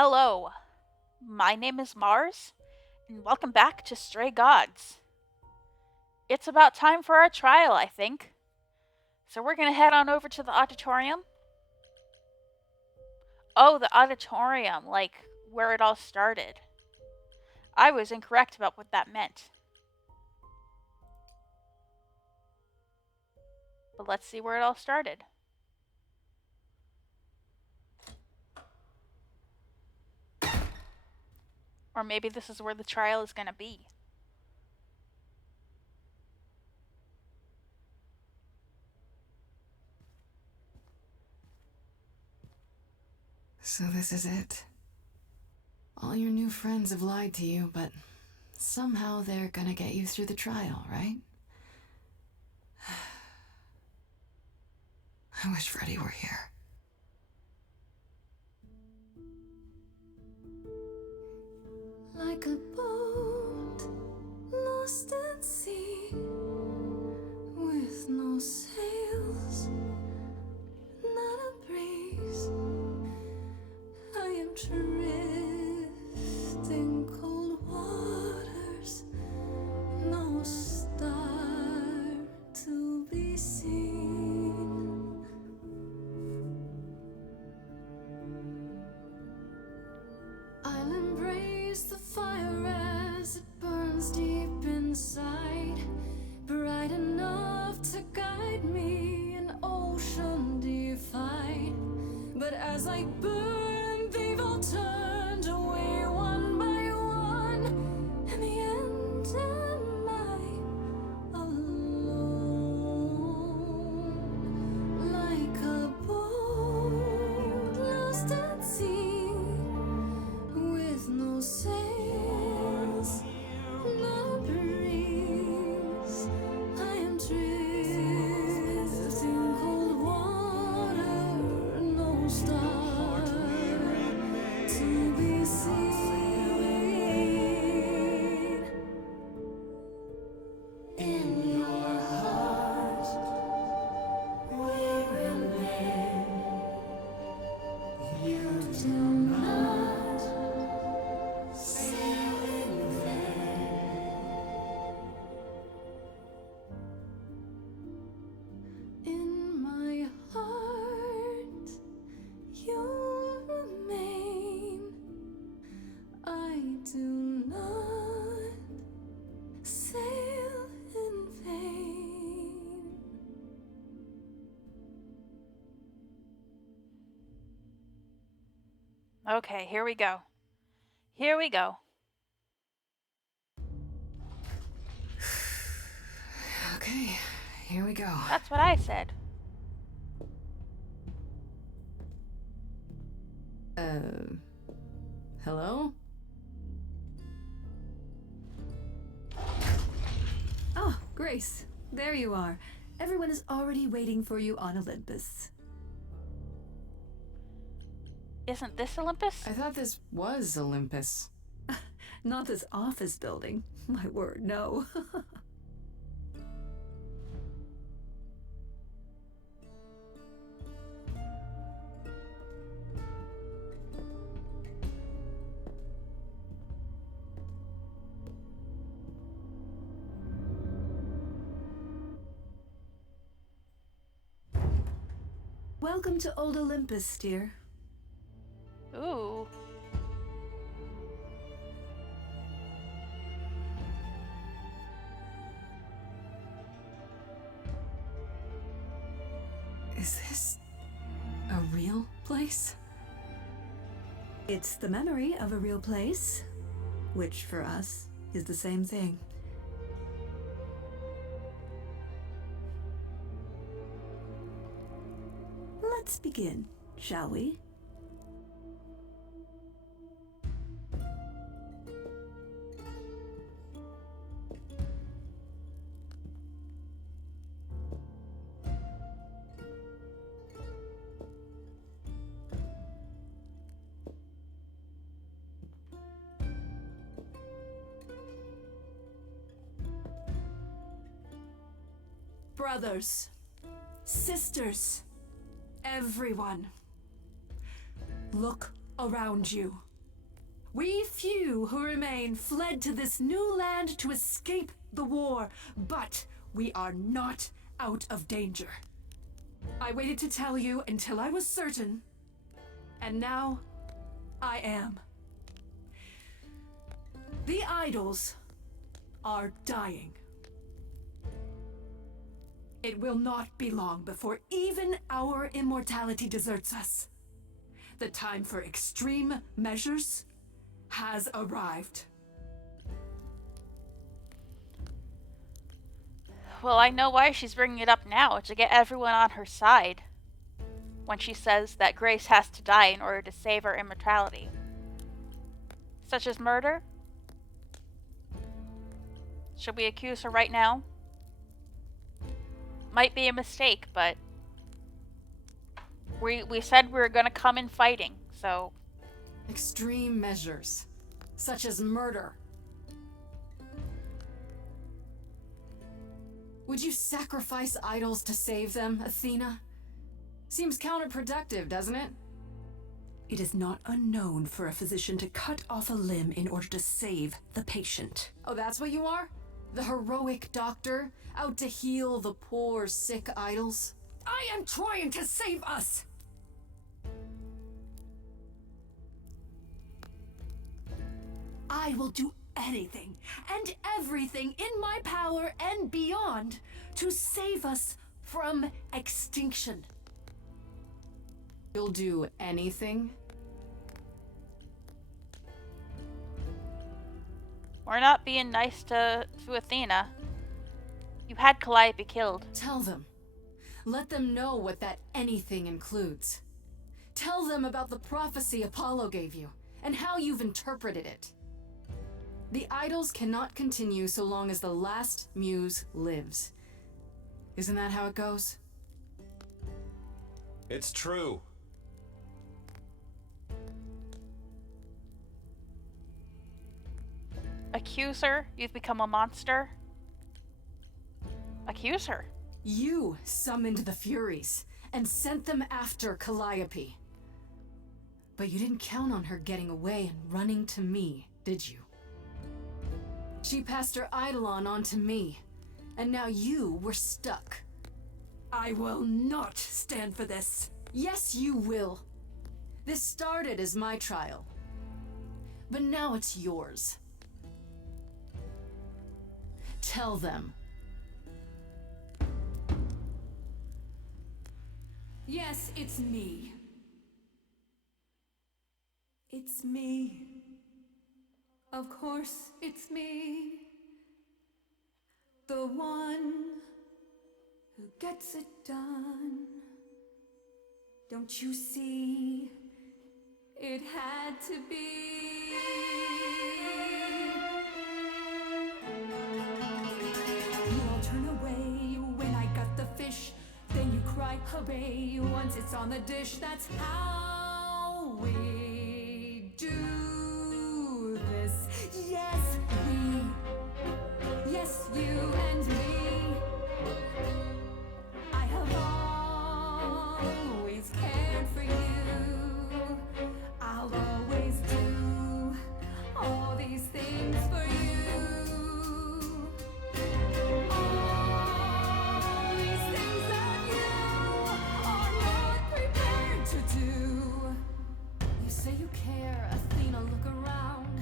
Hello, my name is Mars, and welcome back to Stray Gods. It's about time for our trial, I think. So we're gonna head on over to the auditorium. Oh, the auditorium, like where it all started. I was incorrect about what that meant. But let's see where it all started. Or maybe this is where the trial is gonna be. So this is it. All your new friends have lied to you, but somehow they're gonna get you through the trial, right? I wish Freddy were here. Like a boat lost at sea, with no sails, not a breeze. I am drifting cold waters, no star to be seen. I'll embrace the fire as it burns deep inside, bright enough to guide me, an ocean defied. But as I burn, they've all turned away one by one. In the end, am I alone? Like a boat lost at sea, with no sails, no breeze. I am drifting cold water, no star to be seen. In your heart, we remain. You do not sail in vain. In my heart, you'll remain. I do not sail in vain. Okay, here we go. Here we go. Okay, here we go. That's what I said. Hello? Oh, Grace, there you are. Everyone is already waiting for you on Olympus. Isn't this Olympus? I thought this was Olympus. Not this office building. My word, no. Welcome to Old Olympus, dear. Ooh. Is this a real place? It's the memory of a real place, which for us is the same thing. Let's begin, shall we? Brothers, sisters, everyone, look around you. We few who remain fled to this new land to escape the war, but we are not out of danger. I waited to tell you until I was certain, and now I am. The idols are dying. It will not be long before even our immortality deserts us. The time for extreme measures has arrived. Well, I know why she's bringing it up now, to get everyone on her side when she says that Grace has to die in order to save her immortality. Such as murder? Should we accuse her right now? Might be a mistake, but we said we were gonna come in fighting, so... Extreme measures, such as murder. Would you sacrifice idols to save them, Athena? Seems counterproductive, doesn't it? It is not unknown for a physician to cut off a limb in order to save the patient. Oh, that's what you are? The heroic doctor, out to heal the poor, sick idols? I am trying to save us! I will do anything and everything in my power and beyond to save us from extinction. You'll do anything? We're not being nice to Athena. You had Calliope killed. Tell them. Let them know what that anything includes. Tell them about the prophecy Apollo gave you, and how you've interpreted it. The idols cannot continue so long as the last muse lives. Isn't that how it goes? It's true. Accuse her? You've become a monster? Accuse her. You summoned the Furies and sent them after Calliope. But you didn't count on her getting away and running to me, did you? She passed her eidolon on to me, and now you were stuck. I will not stand for this. Yes, you will. This started as my trial, but now it's yours. Tell them. Yes, it's me. It's me. Of course, it's me. The one who gets it done. Don't you see? It had to be. You all turn away when I got the fish. Then you cry, hooray, once it's on the dish. That's how we do this. Yes, we. Yes, you and me. I have always cared for you. I'll always do all these things for you. All these things that you are not prepared to do. You say you care, Athena, look around.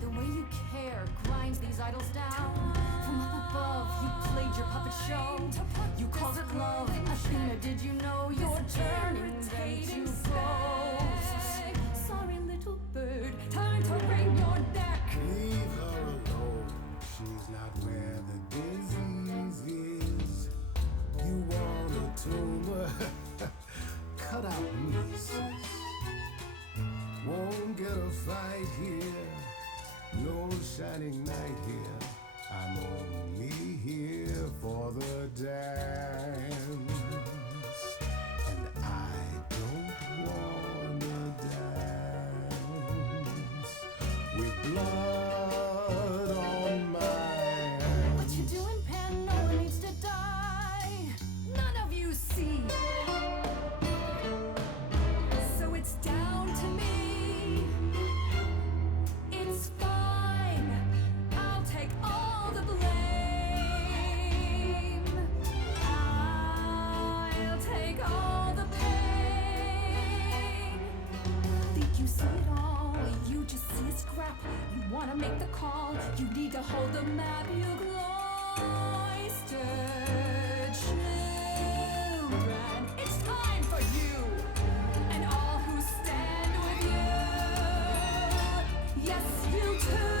The way you care grinds these idols down. From up above, you played your puppet show. You called it love. Athena, did you know you're turning them to ghosts? Sorry, little bird, time to wring your neck. Leave her alone. She's not where the disease is. You want a tumor? Cut out pieces. Won't get a fight here. No shining night here. I'm only here for the dance. And I don't wanna dance with blood on my hands. What you doing, Pen? No one needs to die. None of you see. So it's down to me. scrap. You wanna make the call, you need to hold the map. You cloistered children. It's time for you and all who stand with you. Yes, you too.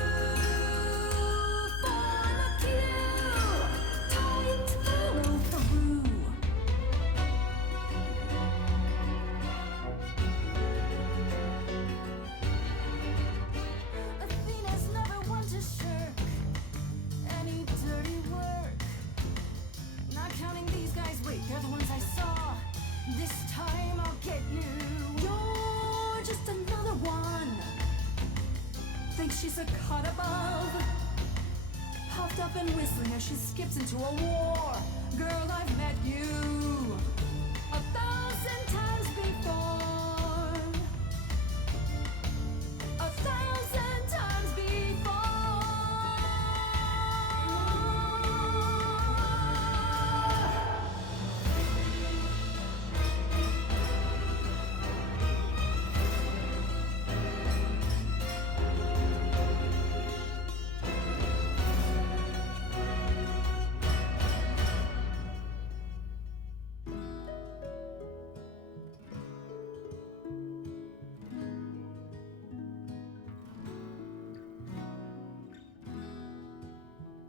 Form a queue. Time to follow through. Athena's never one to shirk any dirty work. Not counting these guys, wait, they're the ones I saw. This time I'll get you. You're just another one. Thinks she's a cut above. Puffed up and whistling as she skips into a war. Girl, I've met you 1,000 times before. 1,000 times before.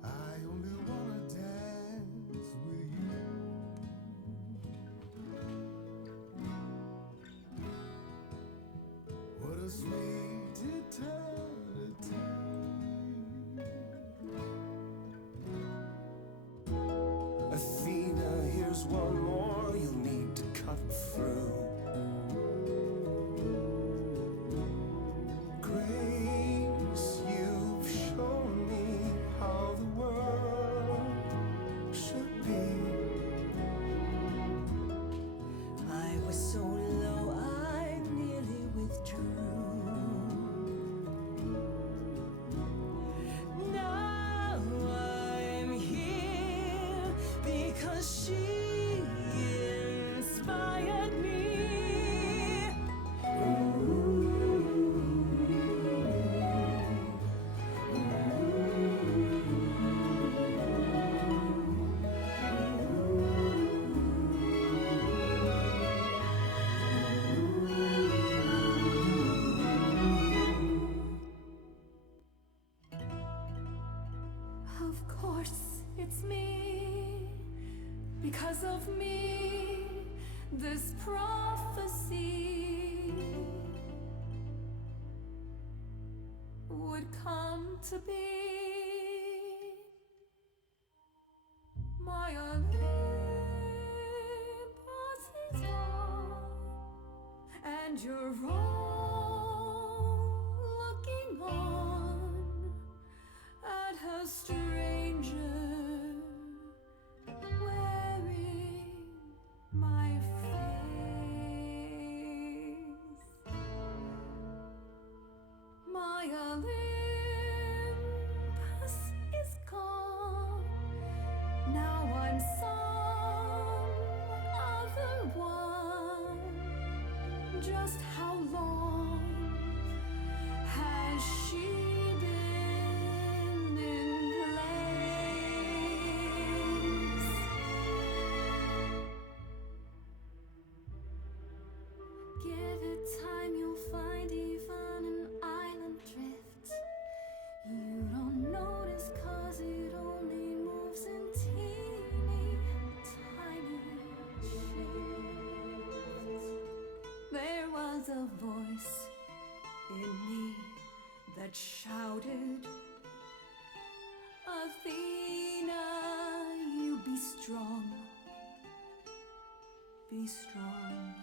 I only wanna dance with you. What a sweet eternity. Athena, here's one more you'll need to cut through. Grace, you've shown me how the world should be. I was so low, I nearly withdrew. Now I'm here because she inspired me. Of course, it's me. Because of me, this prophecy would come to be. My Olympus is on, and you're all looking on at her stranger wearing my face. My Olympus is gone. Now I'm some other one. Just how long has she been in place? Give it time, you'll find even an island drift. You don't notice 'cause it only moves in teeny tiny shifts. There was a voice in me that shouted, Athena, you be strong. Be strong.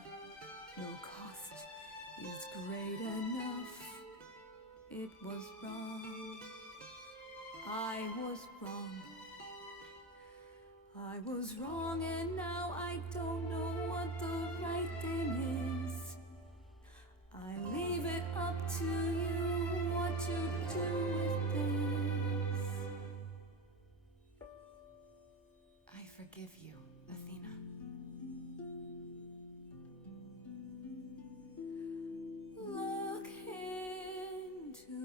No cost is great enough. It was wrong. I was wrong. I was wrong, and now I don't know what the right thing is. I leave it up to you what to do with this. I forgive you, Athena. Look into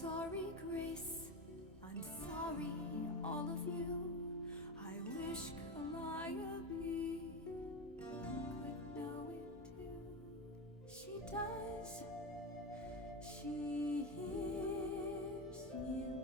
Sorry, Grace. I'm sorry, all of you. I wish Calliope could know it too. She does. She hears you.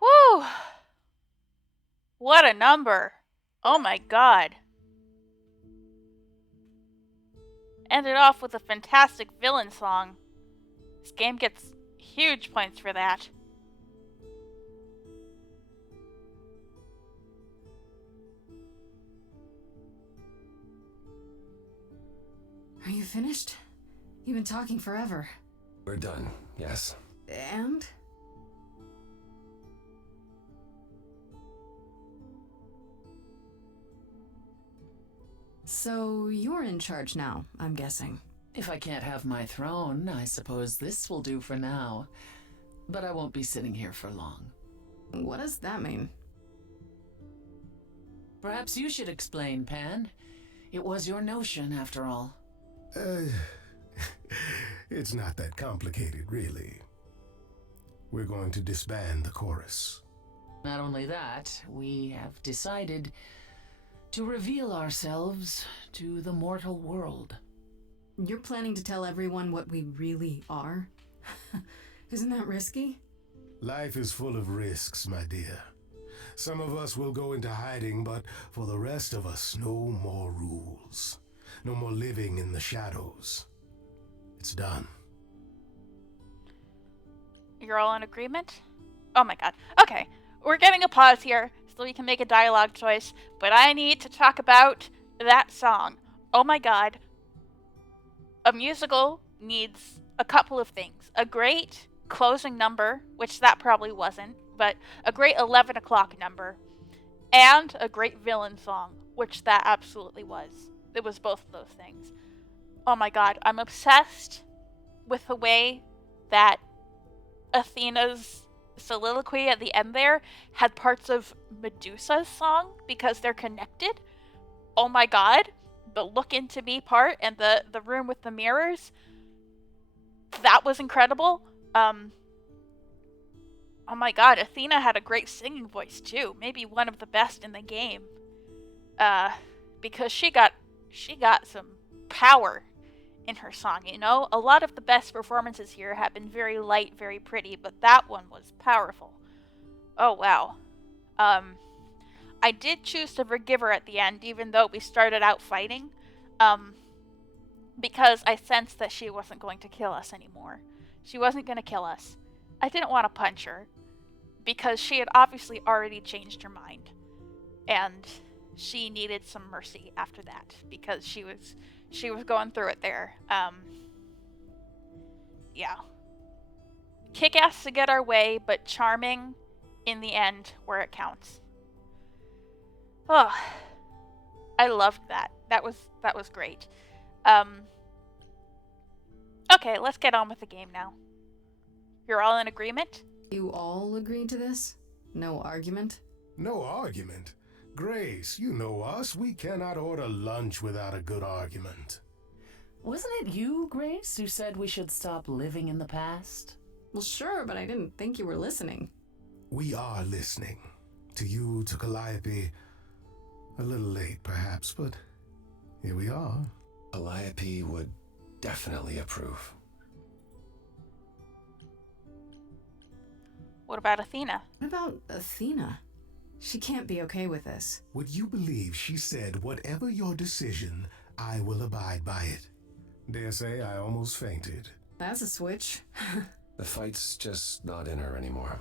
Whew! What a number! Oh my god. Ended off with a fantastic villain song. This game gets huge points for that. Are you finished? You've been talking forever. We're done, yes. And? So you're in charge now, I'm guessing. If I can't have my throne, I suppose this will do for now. But I won't be sitting here for long. What does that mean? Perhaps you should explain, Pan. It was your notion, after all. It's not that complicated, really. We're going to disband the chorus. Not only that, we have decided to reveal ourselves to the mortal world. You're planning to tell everyone what we really are? Isn't that risky? Life is full of risks, my dear. Some of us will go into hiding, but for the rest of us, no more rules. No more living in the shadows. It's done. You're all in agreement? Oh my god. Okay, we're getting a pause here so we can make a dialogue choice, but I need to talk about that song. Oh my god. A musical needs a couple of things. A great closing number, which that probably wasn't, but a great 11 o'clock number, and a great villain song, which that absolutely was. It was both of those things. Oh my god, I'm obsessed with the way that Athena's soliloquy at the end there had parts of Medusa's song because they're connected. Oh my god, the look into me part and the room with the mirrors, that was incredible. Oh my god, Athena had a great singing voice too, maybe one of the best in the game. Because she got some power in her song, you know? A lot of the best performances here have been very light, very pretty, but that one was powerful. Oh, wow. I did choose to forgive her at the end, even though we started out fighting, because I sensed that she wasn't going to kill us anymore. She wasn't going to kill us. I didn't want to punch her, because she had obviously already changed her mind, and she needed some mercy after that, because she was going through it there. Yeah. Kick-ass to get our way, but charming in the end where it counts. Oh, I loved that. That was great. Okay, let's get on with the game now. You're all in agreement? You all agreed to this? No argument? No argument? Grace, you know us. We cannot order lunch without a good argument. Wasn't it you, Grace, who said we should stop living in the past? Well, sure, but I didn't think you were listening. We are listening. To you, to Calliope. A little late, perhaps, but here we are. Calliope would definitely approve. What about Athena? What about Athena? She can't be okay with this. Would you believe she said, whatever your decision, I will abide by it? Dare say I almost fainted. That's a switch. The fight's just not in her anymore.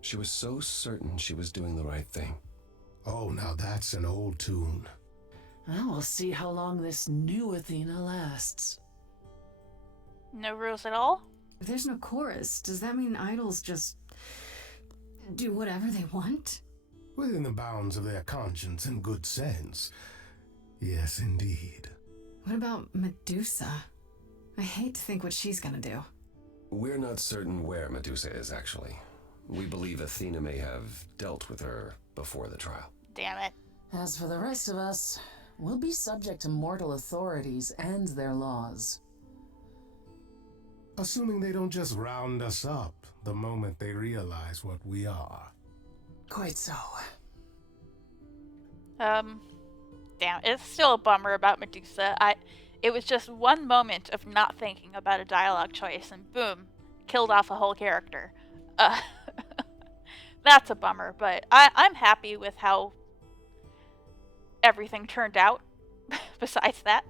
She was so certain she was doing the right thing. Oh, now that's an old tune. Well, we'll see how long this new Athena lasts. No rules at all? If there's no chorus, does that mean idols just do whatever they want? Within the bounds of their conscience and good sense. Yes, indeed. What about Medusa? I hate to think what she's gonna do. We're not certain where Medusa is, actually. We believe Athena may have dealt with her before the trial. Damn it. As for the rest of us, we'll be subject to mortal authorities and their laws. Assuming they don't just round us up the moment they realize what we are. Quite so. Damn, it's still a bummer about Medusa. It was just one moment of not thinking about a dialogue choice, and boom, killed off a whole character. That's a bummer, but I'm happy with how everything turned out. Besides that,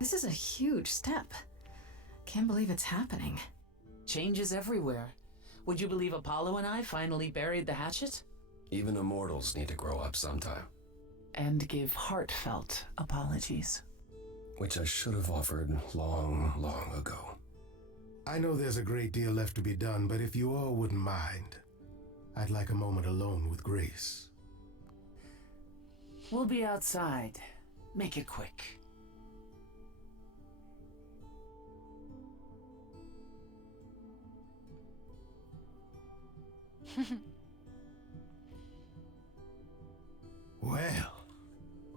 This is a huge step. Can't believe it's happening. Changes everywhere. Would you believe Apollo and I finally buried the hatchet? Even immortals need to grow up sometime. And give heartfelt apologies. Which I should have offered long, long ago. I know there's a great deal left to be done, but if you all wouldn't mind, I'd like a moment alone with Grace. We'll be outside. Make it quick. Well,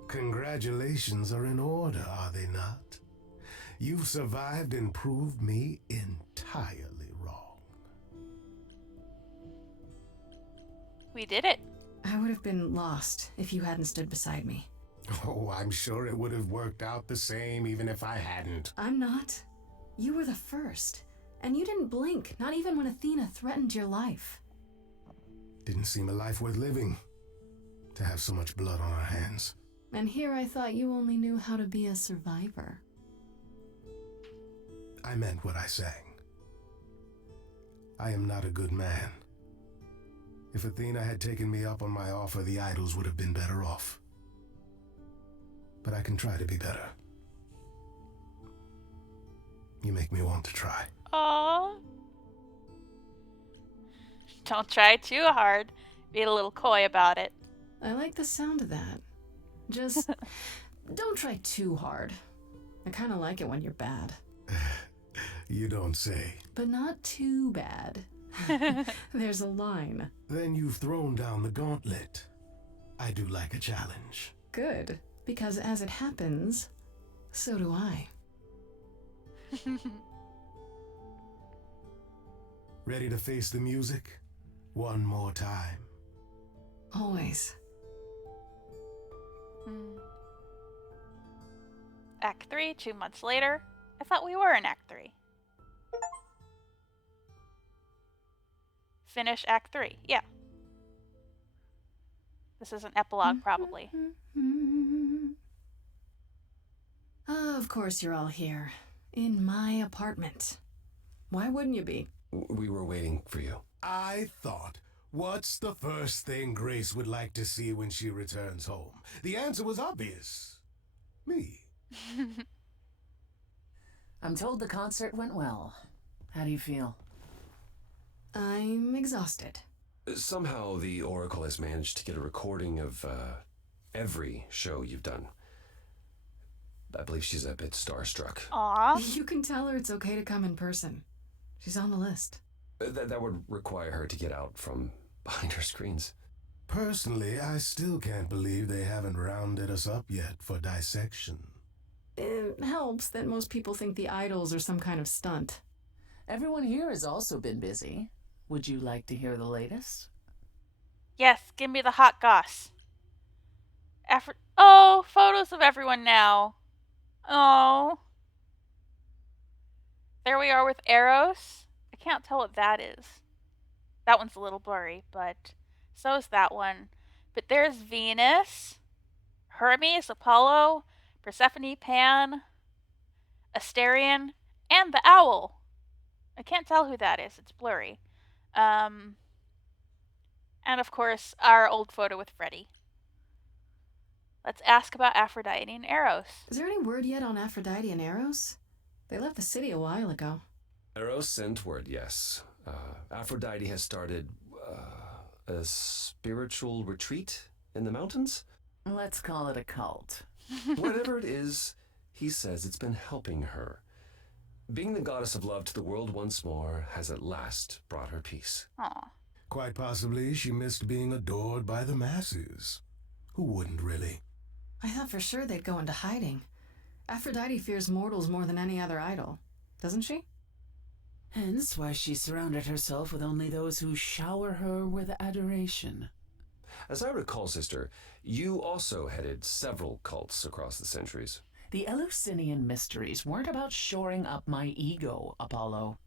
congratulations are in order, are they not? You've survived and proved me entirely wrong. we did it. I would have been lost if you hadn't stood beside me. Oh, I'm sure it would have worked out the same even if I hadn't. I'm not. You were the first. And you didn't blink, not even when Athena threatened your life. Didn't seem a life worth living, to have so much blood on our hands. And here I thought you only knew how to be a survivor. I meant what I sang. I am not a good man. If Athena had taken me up on my offer, the idols would have been better off. But I can try to be better. You make me want to try. Aww. Don't try too hard. Be a little coy about it. I like the sound of that. Just don't try too hard. I kind of like it when you're bad. You don't say. But not too bad. There's a line. Then you've thrown down the gauntlet. I do like a challenge. Good, because as it happens, so do I. Ready to face the music? One more time. Always. Act 3, 2 months later. I thought we were in Act 3. Finish Act 3. Yeah. This is an epilogue, probably. Of course you're all here. In my apartment. Why wouldn't you be? We were waiting for you. I thought, what's the first thing Grace would like to see when she returns home? The answer was obvious. Me. I'm told the concert went well. How do you feel? I'm exhausted. Somehow the Oracle has managed to get a recording of every show you've done. I believe she's a bit starstruck. Aww. You can tell her it's okay to come in person. She's on the list. That would require her to get out from behind her screens. Personally, I still can't believe they haven't rounded us up yet for dissection. It helps that most people think the idols are some kind of stunt. Everyone here has also been busy. Would you like to hear the latest? Yes, give me the hot goss. Oh, photos of everyone now. Oh. There we are with Eros. I can't tell what that is. That one's a little blurry, but so is that one. But there's Venus, Hermes, Apollo, Persephone, Pan, Asterion, and the owl. I can't tell who that is. It's blurry. And of course, our old photo with Freddy. Let's ask about Aphrodite and Eros. Is there any word yet on Aphrodite and Eros? They left the city a while ago. Eros sent word, yes. Aphrodite has started a spiritual retreat in the mountains. Let's call it a cult. Whatever it is, he says it's been helping her. Being the goddess of love to the world once more has at last brought her peace. Aw. Quite possibly she missed being adored by the masses. Who wouldn't really? I thought for sure they'd go into hiding. Aphrodite fears mortals more than any other idol, doesn't she? Hence why she surrounded herself with only those who shower her with adoration. As I recall, sister, you also headed several cults across the centuries. The Eleusinian mysteries weren't about shoring up my ego, Apollo.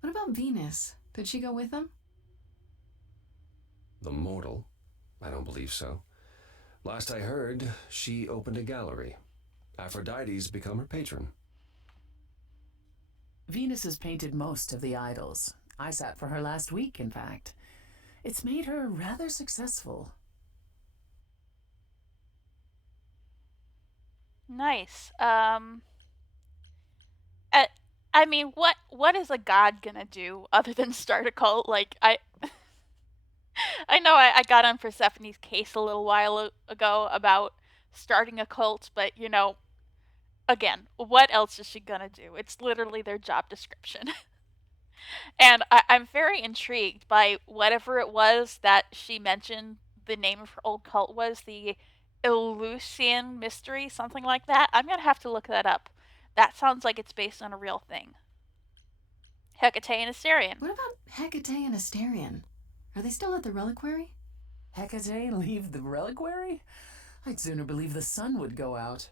What about Venus? Did she go with them? The mortal? I don't believe so. Last I heard, she opened a gallery. Aphrodite's become her patron. Venus has painted most of the idols. I sat for her last week, in fact. It's made her rather successful. Nice. I mean, what is a god gonna do other than start a cult? Like, I know I got on Persephone's case a little while ago about starting a cult, but you know, again, what else is she gonna do? It's literally their job description. And I'm very intrigued by whatever it was that she mentioned the name of her old cult was, the Eleusinian Mystery, something like that. I'm gonna have to look that up. That sounds like it's based on a real thing. Hecate and Asterion. What about Hecate and Asterion? Are they still at the reliquary? Hecate leave the reliquary? I'd sooner believe the sun would go out.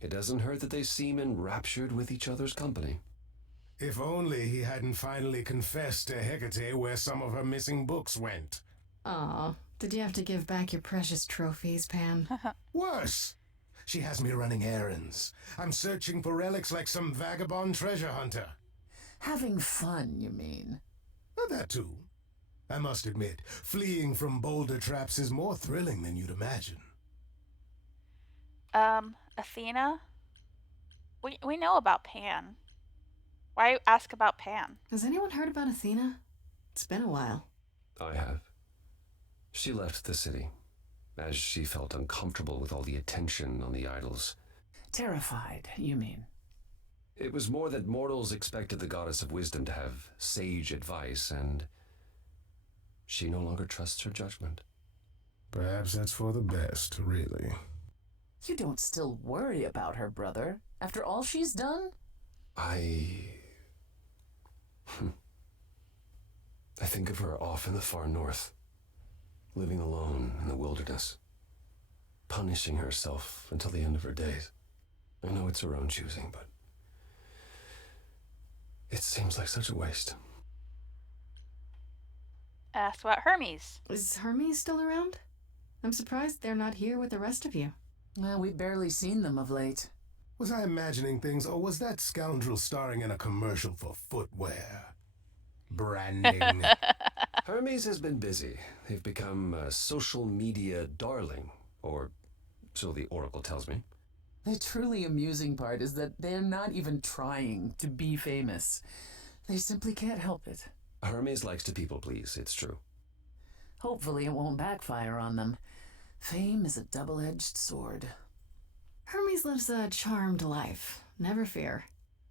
It doesn't hurt that they seem enraptured with each other's company. If only he hadn't finally confessed to Hecate where some of her missing books went. Aw, did you have to give back your precious trophies, Pan? Worse! She has me running errands. I'm searching for relics like some vagabond treasure hunter. Having fun, you mean? Well, that too. I must admit, fleeing from boulder traps is more thrilling than you'd imagine. Athena? We know about Pan. Why ask about Pan? Has anyone heard about Athena? It's been a while. I have. She left the city, as she felt uncomfortable with all the attention on the idols. Terrified, you mean? It was more that mortals expected the goddess of wisdom to have sage advice, and she no longer trusts her judgment. Perhaps that's for the best, really. You don't still worry about her, brother, after all she's done? I think of her off in the far north, living alone in the wilderness, punishing herself until the end of her days. I know it's her own choosing, but it seems like such a waste. Ask about Hermes. Is Hermes still around? I'm surprised they're not here with the rest of you. Well, we've barely seen them of late. Was I imagining things, or was that scoundrel starring in a commercial for footwear? Branding. Hermes has been busy. They've become a social media darling, or so the Oracle tells me. The truly amusing part is that they're not even trying to be famous. They simply can't help it. Hermes likes to people please, it's true. Hopefully it won't backfire on them. Fame is a double-edged sword. Hermes lives a charmed life. Never fear.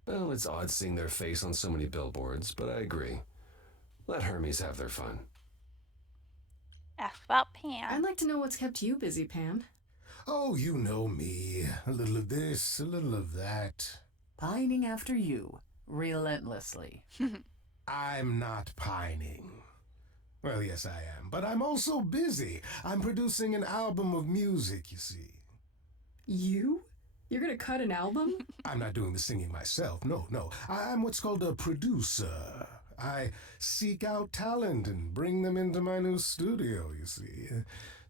Well, it's odd seeing their face on so many billboards, but I agree. Let Hermes have their fun. Ask about Pan. I'd like to know what's kept you busy, Pan. Oh, you know me. A little of this, a little of that. Pining after you, relentlessly. I'm not pining. Well, yes, I am, but I'm also busy. I'm producing an album of music, you see. You? You're gonna cut an album? I'm not doing the singing myself, no. I'm what's called a producer. I seek out talent and bring them into my new studio, you see.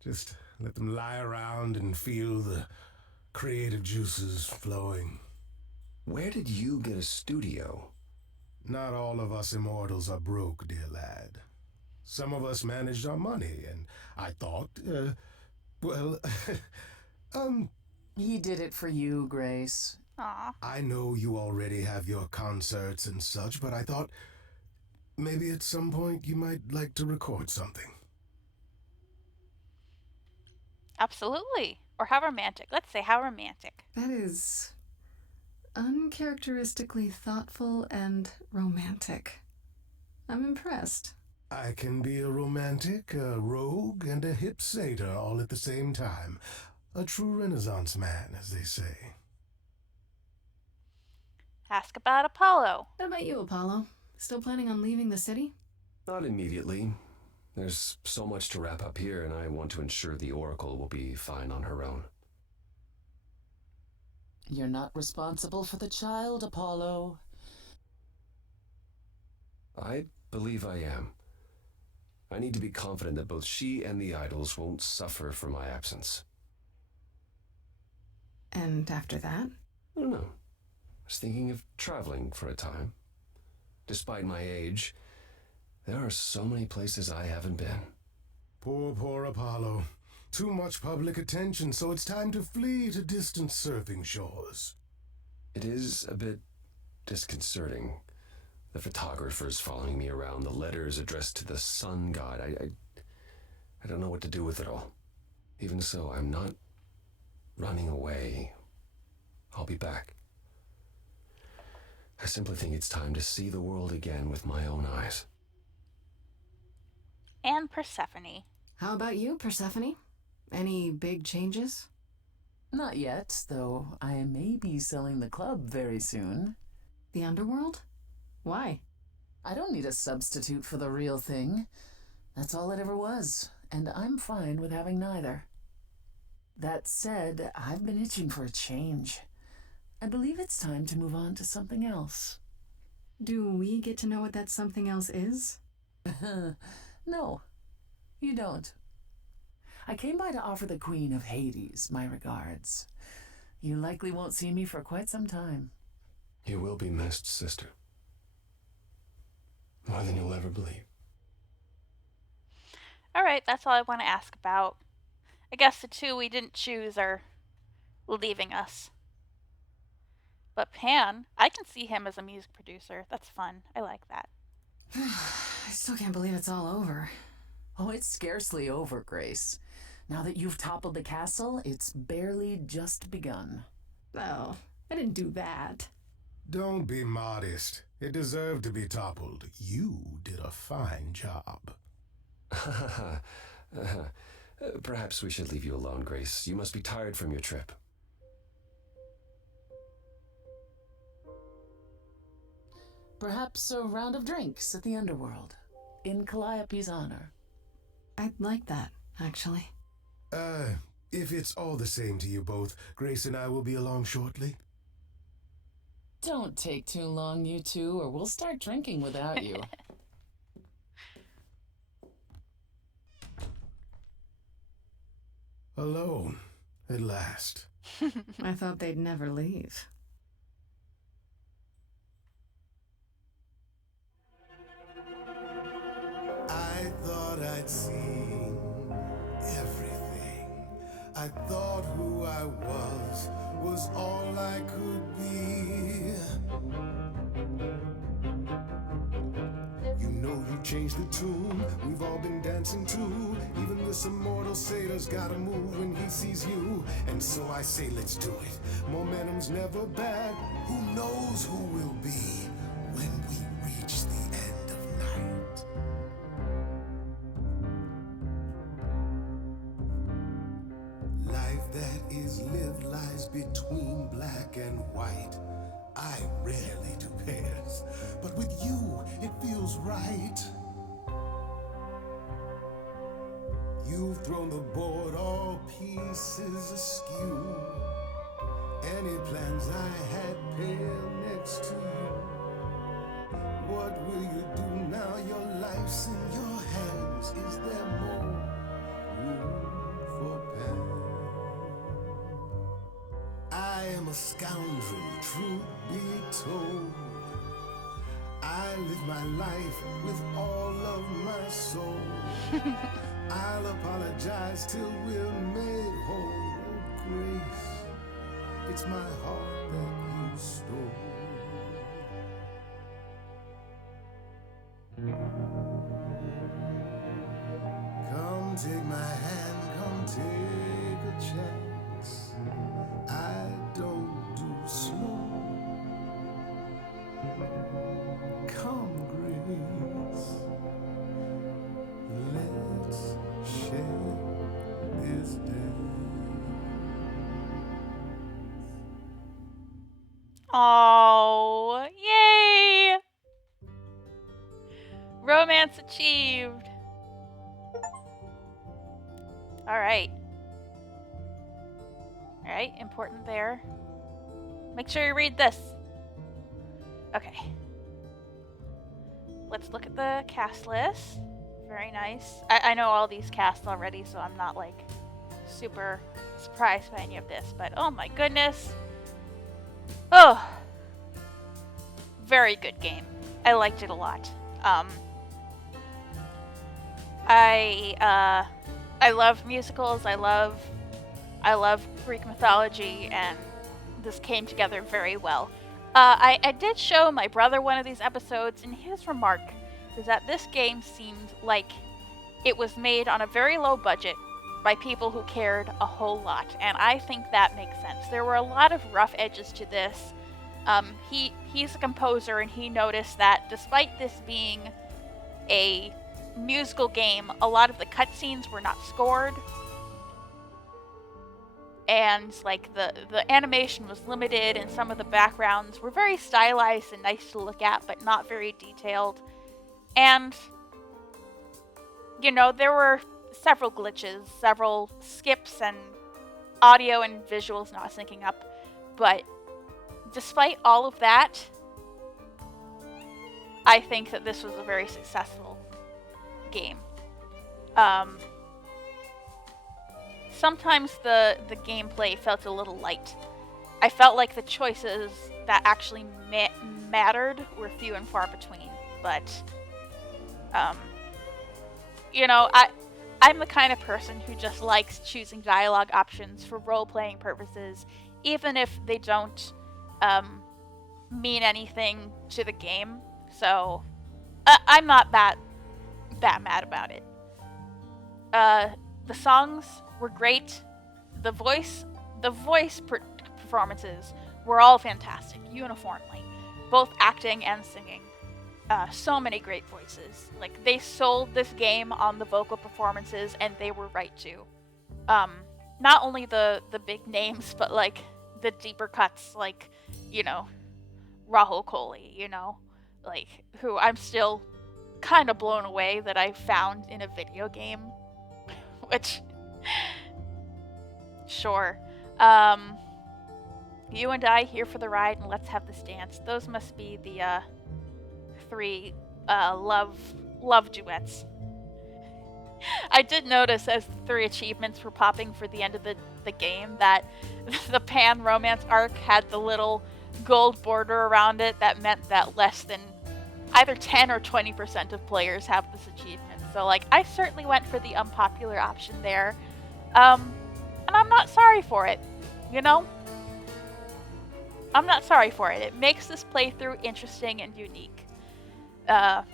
Just let them lie around and feel the creative juices flowing. Where did you get a studio? Not all of us immortals are broke, dear lad. Some of us managed our money, and I thought, He did it for you, Grace. Aw. I know you already have your concerts and such, but I thought maybe at some point you might like to record something. Absolutely. Or how romantic? Let's say how romantic. That is uncharacteristically thoughtful and romantic. I'm impressed. I can be a romantic, a rogue, and a hip satyr all at the same time. A true Renaissance man, as they say. Ask about Apollo. What about you, Apollo? Still planning on leaving the city? Not immediately. There's so much to wrap up here, and I want to ensure the Oracle will be fine on her own. You're not responsible for the child, Apollo. I believe I am. I need to be confident that both she and the idols won't suffer for my absence. And after that? I don't know. I was thinking of traveling for a time. Despite my age, there are so many places I haven't been. Poor Apollo. Too much public attention, so it's time to flee to distant surfing shores. It is a bit disconcerting. The photographers following me around, the letters addressed to the sun god. I don't know what to do with it all. Even so, I'm not running away. I'll be back. I simply think it's time to see the world again with my own eyes. And Persephone. How about you, Persephone? Any big changes? Not yet, though I may be selling the club very soon. The underworld? Why? I don't need a substitute for the real thing. That's all it ever was, and I'm fine with having neither. That said, I've been itching for a change. I believe it's time to move on to something else. Do we get to know what that something else is? No, you don't. I came by to offer the Queen of Hades my regards. You likely won't see me for quite some time. You will be missed, sister. More than you'll ever believe. Alright, that's all I want to ask about. I guess the two we didn't choose are leaving us. But Pan, I can see him as a music producer. That's fun. I like that. I still can't believe it's all over. Oh, it's scarcely over, Grace. Now that you've toppled the castle, it's barely just begun. Oh, I didn't do that. Don't be modest. It deserved to be toppled. You did a fine job. Perhaps we should leave you alone, Grace. You must be tired from your trip. Perhaps a round of drinks at the underworld, in Calliope's honor. I'd like that, actually. If it's all the same to you both, Grace and I will be along shortly. Don't take too long, you two, or we'll start drinking without you. Alone, at last. I thought they'd never leave. I thought I'd seen everything. I thought who I was all I could be. You know you changed the tune, we've all been dancing to. Even this immortal satyr's gotta move when he sees you. And so I say let's do it, momentum's never bad. Who knows who we'll be when we reach the end of night. Life that is lived lies between black and white. I rarely do pairs, but with you it feels right. You've thrown the board all pieces askew. Any plans I had pale next to you. What will you do now? Your life's in your hands. Is there more room for pen? I am a scoundrel, truth be told. I live my life with all of my soul. I'll apologize till we're made whole. Oh, Grace, it's my heart that you stole. Come take my hand, come take a chat. Oh, yay! Romance achieved. Alright. Alright, important there. Make sure you read this. Okay. Let's look at the cast list. Very nice. I know all these casts already, so I'm not like super surprised by any of this, but oh my goodness. Oh. Very good game. I liked it a lot. I love musicals. I love Greek mythology, and this came together very well. I did show my brother one of these episodes, and his remark was that this game seemed like it was made on a very low budget by people who cared a whole lot, and I think that makes sense. There were a lot of rough edges to this. He's a composer, and he noticed that despite this being a musical game, a lot of the cutscenes were not scored, and like the animation was limited, and some of the backgrounds were very stylized and nice to look at, but not very detailed. And you know, there were several glitches, several skips, and audio and visuals not syncing up. But despite all of that, I think that this was a very successful game. Sometimes the gameplay felt a little light. I felt like the choices that actually mattered were few and far between. But, you know, I'm the kind of person who just likes choosing dialogue options for role-playing purposes, even if they don't mean anything to the game. So, I'm not that mad about it. The songs were great. The voice performances were all fantastic, uniformly, both acting and singing. So many great voices. Like, they sold this game on the vocal performances, and they were right to. Not only the big names, but like the deeper cuts, like, you know, Rahul Kohli, you know, like, who I'm still kind of blown away that I found in a video game. Which, sure. You and I here for the ride, and let's have this dance. Those must be the 3 love duets. I did notice as the 3 achievements were popping for the end of the game that the Pan romance arc had the little gold border around it that meant that less than either 10 or 20% of players have this achievement. So, like, I certainly went for the unpopular option there. And I'm not sorry for it, you know? I'm not sorry for it. It makes this playthrough interesting and unique. I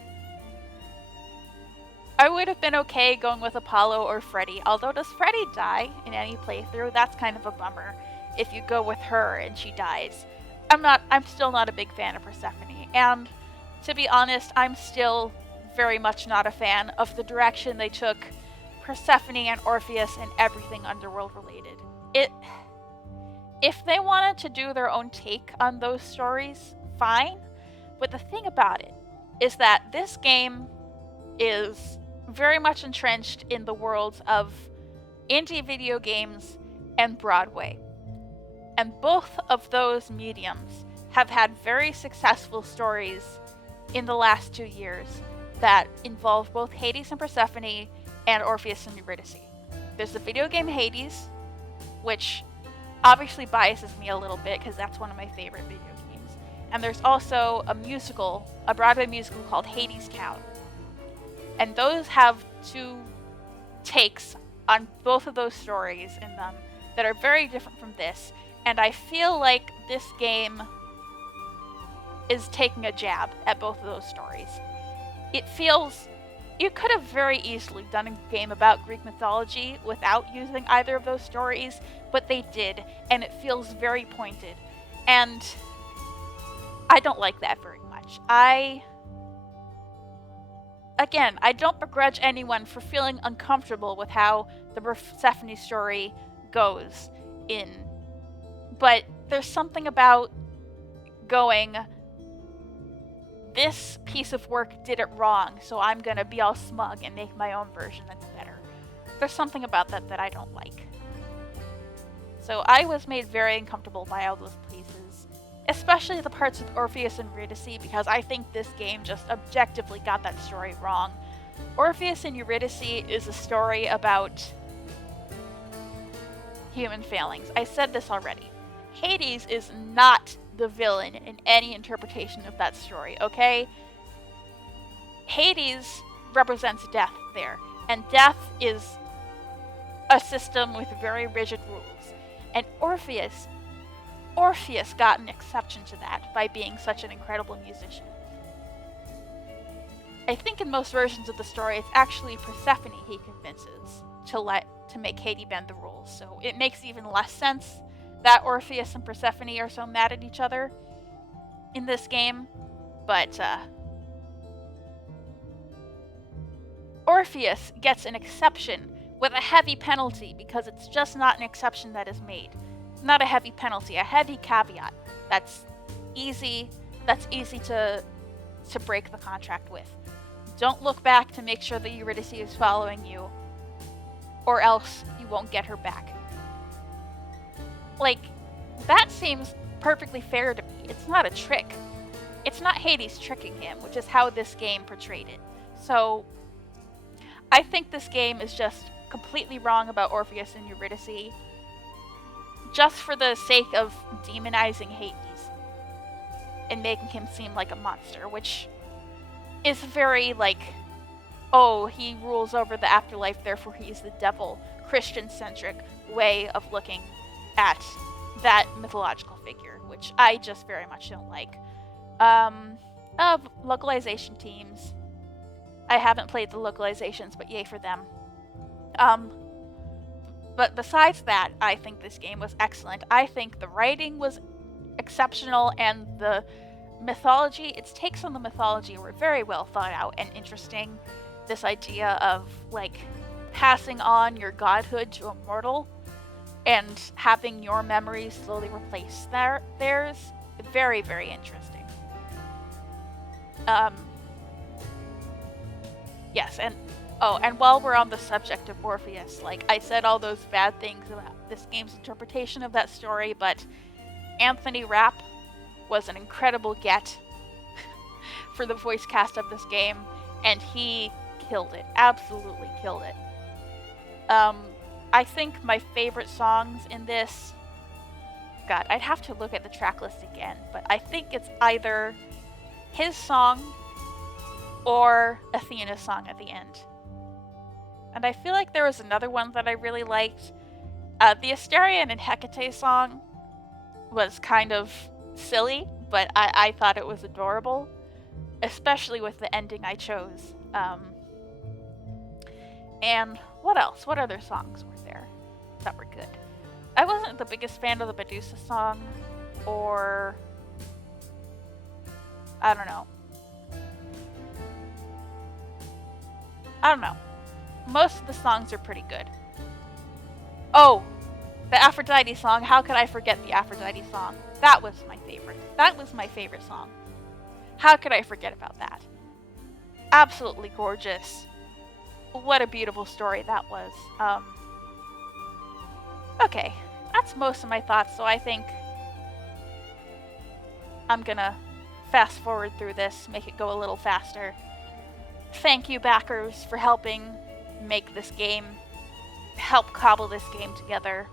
would have been okay going with Apollo or Freddy, although does Freddy die in any playthrough? That's kind of a bummer if you go with her and she dies. I'm still not a big fan of Persephone, and to be honest, I'm still very much not a fan of the direction they took Persephone and Orpheus and everything Underworld related. If they wanted to do their own take on those stories, fine, but the thing about it is that this game is very much entrenched in the worlds of indie video games and Broadway. And both of those mediums have had very successful stories in the last 2 years that involve both Hades and Persephone and Orpheus and Eurydice. There's the video game Hades, which obviously biases me a little bit because that's one of my favorite video games. And there's also a Broadway musical called Hades Town. And those have 2 takes on both of those stories in them that are very different from this. And I feel like this game is taking a jab at both of those stories. It feels... You could have very easily done a game about Greek mythology without using either of those stories, but they did, and it feels very pointed. And I don't like that very much. I don't begrudge anyone for feeling uncomfortable with how the Persephone story goes but there's something about going, this piece of work did it wrong, so I'm gonna be all smug and make my own version that's better. There's something about that that I don't like. So I was made very uncomfortable by all those places, especially the parts with Orpheus and Eurydice, because I think this game just objectively got that story wrong. Orpheus and Eurydice is a story about human failings. I said this already. Hades is not the villain in any interpretation of that story, okay? Hades represents death there, and death is a system with very rigid rules. And Orpheus got an exception to that by being such an incredible musician. I think in most versions of the story, it's actually Persephone he convinces to make Hades bend the rules. So it makes even less sense that Orpheus and Persephone are so mad at each other in this game. But Orpheus gets an exception with a heavy penalty because it's just not an exception that is made. Not a heavy penalty, a heavy caveat. That's easy to break the contract with. Don't look back to make sure that Eurydice is following you, or else you won't get her back. Like, that seems perfectly fair to me. It's not a trick. It's not Hades tricking him, which is how this game portrayed it. So, I think this game is just completely wrong about Orpheus and Eurydice, just for the sake of demonizing Hades and making him seem like a monster, which is very, like, oh, he rules over the afterlife, therefore he's the devil, Christian-centric way of looking at that mythological figure, which I just very much don't like. Localization teams. I haven't played the localizations, but yay for them. But besides that, I think this game was excellent. I think the writing was exceptional, and the mythology, its takes on the mythology were very well thought out and interesting. This idea of, like, passing on your godhood to a mortal and having your memories slowly replace theirs, very, very interesting. Yes, and while we're on the subject of Orpheus, like, I said all those bad things about this game's interpretation of that story, but Anthony Rapp was an incredible get for the voice cast of this game, and he killed it. Absolutely killed it. I think my favorite songs in this, God, I'd have to look at the track list again, but I think it's either his song or Athena's song at the end. And I feel like there was another one that I really liked. The Asterion and Hecate song was kind of silly, but I thought it was adorable, especially with the ending I chose. And what else? What other songs were there that were good? I wasn't the biggest fan of the Medusa song, or I don't know. Most of the songs are pretty good. Oh, the Aphrodite song. How could I forget the Aphrodite song? That was my favorite. That was my favorite song. How could I forget about that? Absolutely gorgeous. What a beautiful story that was. Okay, that's most of my thoughts, so I think I'm gonna fast forward through this, make it go a little faster. Thank you, backers, for helping make this game, help cobble this game together.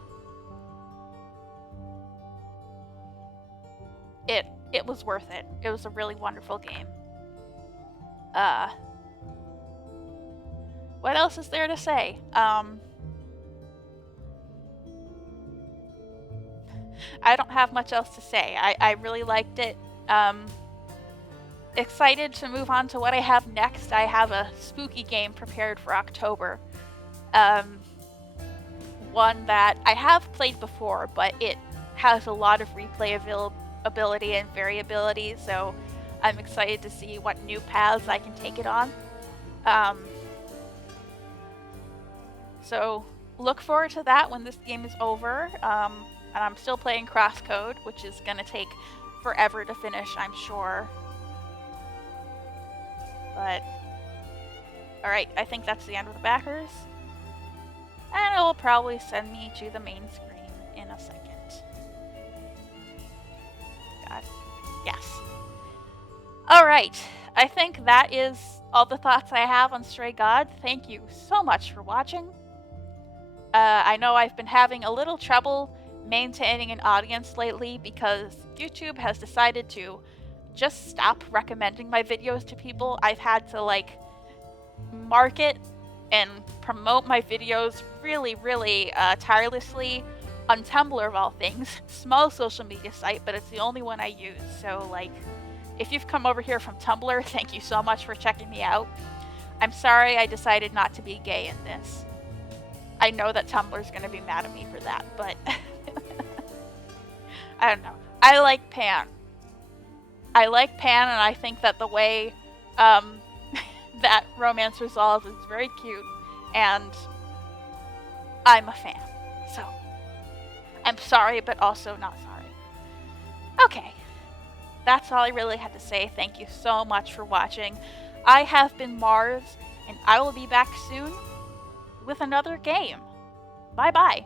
It was worth it. It was a really wonderful game. What else is there to say? I don't have much else to say. I really liked it. Excited to move on to what I have next. I have a spooky game prepared for October. One that I have played before, but it has a lot of replayability and variability, so I'm excited to see what new paths I can take it on. So look forward to that when this game is over. And I'm still playing Crosscode, which is going to take forever to finish, I'm sure. But, alright, I think that's the end of the backers. And it will probably send me to the main screen in a second. God. Yes. Alright, I think that is all the thoughts I have on Stray God. Thank you so much for watching. I know I've been having a little trouble maintaining an audience lately because YouTube has decided to just stop recommending my videos to people. I've had to like market and promote my videos really, really tirelessly on Tumblr of all things. Small social media site, but it's the only one I use. So like, if you've come over here from Tumblr, thank you so much for checking me out. I'm sorry I decided not to be gay in this. I know that Tumblr's gonna be mad at me for that, but I don't know. I like Pan. I like Pan, and I think that the way that romance resolves is very cute, and I'm a fan. So, I'm sorry, but also not sorry. Okay. That's all I really had to say. Thank you so much for watching. I have been Mars, and I will be back soon with another game. Bye-bye.